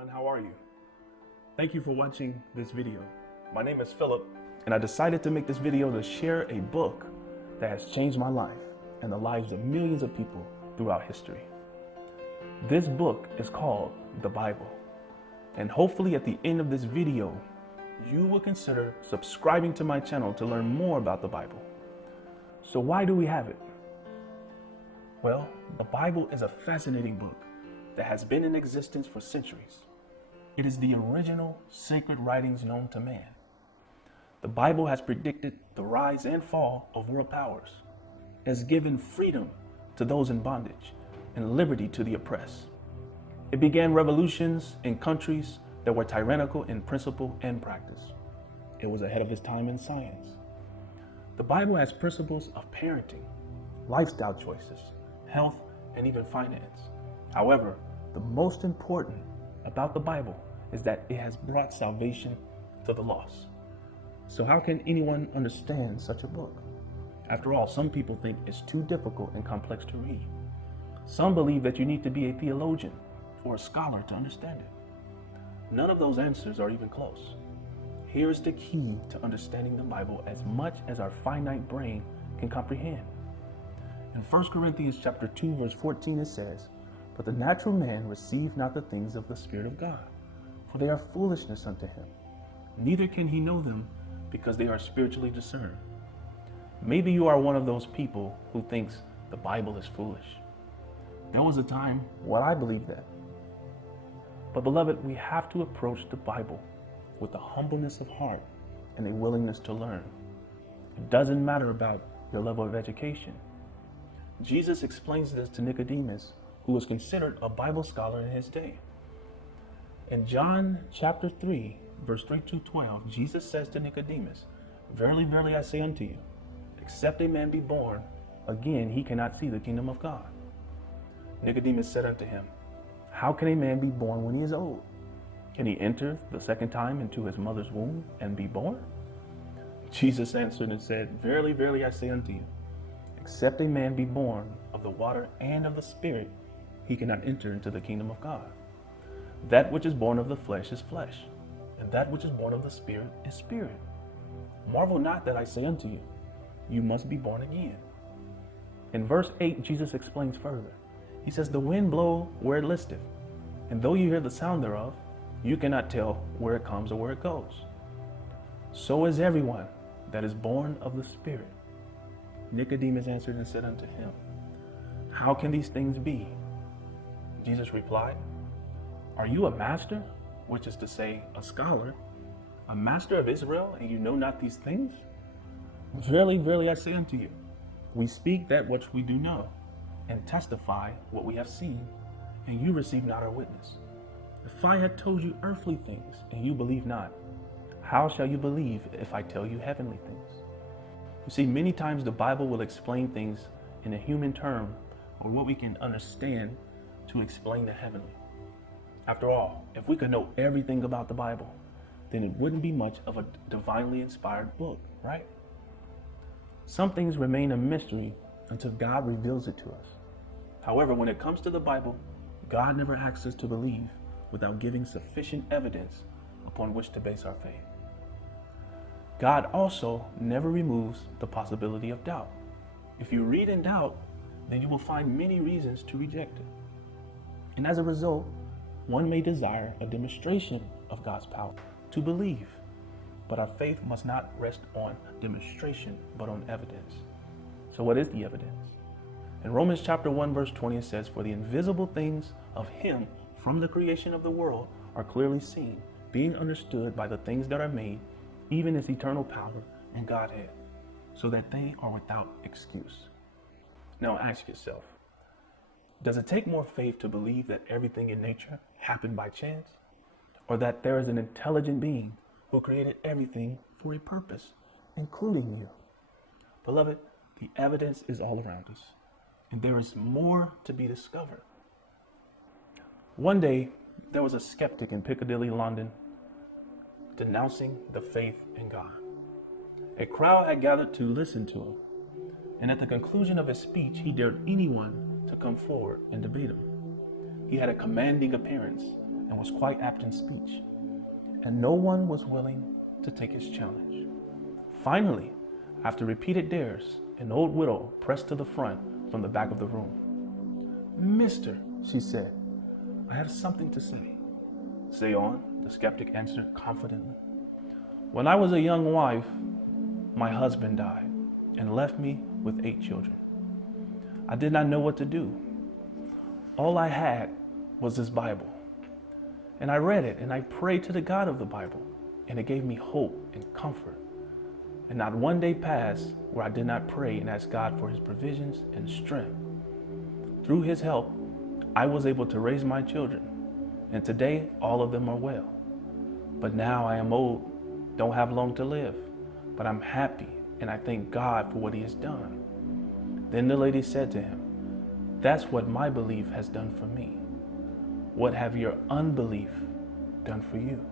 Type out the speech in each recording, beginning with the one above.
everyone, how are you? Thank you for watching this video. My name is Philip, and I decided to make this video to share a book that has changed my life and the lives of millions of people throughout history. This book is called the Bible, and hopefully at the end of this video, you will consider subscribing to my channel to learn more about the Bible. So why do we have it? Well, the Bible is a fascinating book that has been in existence for centuries. It is the original sacred writings known to man. The Bible has predicted the rise and fall of world powers, has given freedom to those in bondage and liberty to the oppressed. It began revolutions in countries that were tyrannical in principle and practice. It was ahead of its time in science. The Bible has principles of parenting, lifestyle choices, health, and even finance. However, the most important about the Bible is that it has brought salvation to the lost. So how can anyone understand such a book? After all, some people think it's too difficult and complex to read. Some believe that you need to be a theologian or a scholar to understand it. None of those answers are even close. Here is the key to understanding the Bible as much as our finite brain can comprehend. In 1 Corinthians chapter 2, verse 14, it says, "But the natural man receives not the things of the Spirit of God, for they are foolishness unto him. Neither can he know them, because they are spiritually discerned." Maybe you are one of those people who thinks the Bible is foolish. There was a time when I believed that. But beloved, we have to approach the Bible with a humbleness of heart and a willingness to learn. It doesn't matter about your level of education. Jesus explains this to Nicodemus, who was considered a Bible scholar in his day. In John chapter 3, verse 3 to 12, Jesus says to Nicodemus, "Verily, verily, I say unto you, except a man be born again, he cannot see the kingdom of God." Nicodemus said unto him, "How can a man be born when he is old? Can he enter the second time into his mother's womb and be born?" Jesus answered and said, "Verily, verily, I say unto you, except a man be born of the water and of the Spirit, he cannot enter into the kingdom of God. That which is born of the flesh is flesh, and that which is born of the Spirit is spirit. Marvel not that I say unto you, you must be born again." In verse 8, Jesus explains further. He says, "The wind blow where it listeth, and though you hear the sound thereof, you cannot tell where it comes or where it goes. So is everyone that is born of the Spirit." Nicodemus answered and said unto him, "How can these things be?" Jesus replied, "Are you a master, which is to say, a scholar, a master of Israel, and you know not these things? Verily, verily, I say unto you, we speak that which we do know, and testify what we have seen, and you receive not our witness. If I had told you earthly things, and you believe not, how shall you believe if I tell you heavenly things?" You see, many times the Bible will explain things in a human term, or what we can understand, to explain the heavenly. After all, if we could know everything about the Bible, then it wouldn't be much of a divinely inspired book, right? Some things remain a mystery until God reveals it to us. However, when it comes to the Bible, God never asks us to believe without giving sufficient evidence upon which to base our faith. God also never removes the possibility of doubt. If you read in doubt, then you will find many reasons to reject it. And as a result, one may desire a demonstration of God's power to believe. But our faith must not rest on demonstration, but on evidence. So what is the evidence? In Romans chapter 1, verse 20, it says, "For the invisible things of him from the creation of the world are clearly seen, being understood by the things that are made, even his eternal power and Godhead, so that they are without excuse." Now ask yourself, does it take more faith to believe that everything in nature happened by chance? Or that there is an intelligent being who created everything for a purpose, including you? Beloved, the evidence is all around us, and there is more to be discovered. One day, there was a skeptic in Piccadilly, London, denouncing the faith in God. A crowd had gathered to listen to him, and at the conclusion of his speech, he dared anyone to come forward and debate him. He had a commanding appearance and was quite apt in speech, and no one was willing to take his challenge. Finally, after repeated dares, an old widow pressed to the front from the back of the room. "Mister," she said, "I have something to say." "Say on," the skeptic answered confidently. "When I was a young wife, my husband died and left me with 8 children. I did not know what to do. All I had was this Bible. And I read it and I prayed to the God of the Bible, and it gave me hope and comfort. And not one day passed where I did not pray and ask God for his provisions and strength. Through his help, I was able to raise my children, and today all of them are well. But now I am old, don't have long to live, but I'm happy and I thank God for what he has done." Then the lady said to him, "That's what my belief has done for me. What have your unbelief done for you?"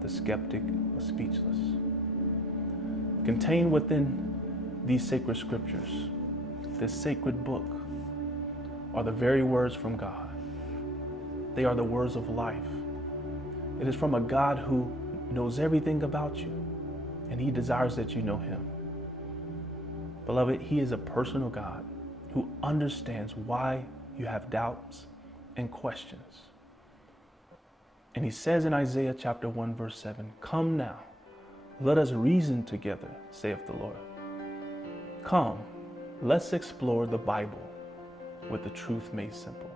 The skeptic was speechless. Contained within these sacred scriptures, this sacred book, are the very words from God. They are the words of life. It is from a God who knows everything about you, and he desires that you know him. Beloved, he is a personal God who understands why you have doubts and questions. And he says in Isaiah chapter 1, verse 7, "Come now, let us reason together, saith the Lord." Come, let's explore the Bible with the truth made simple.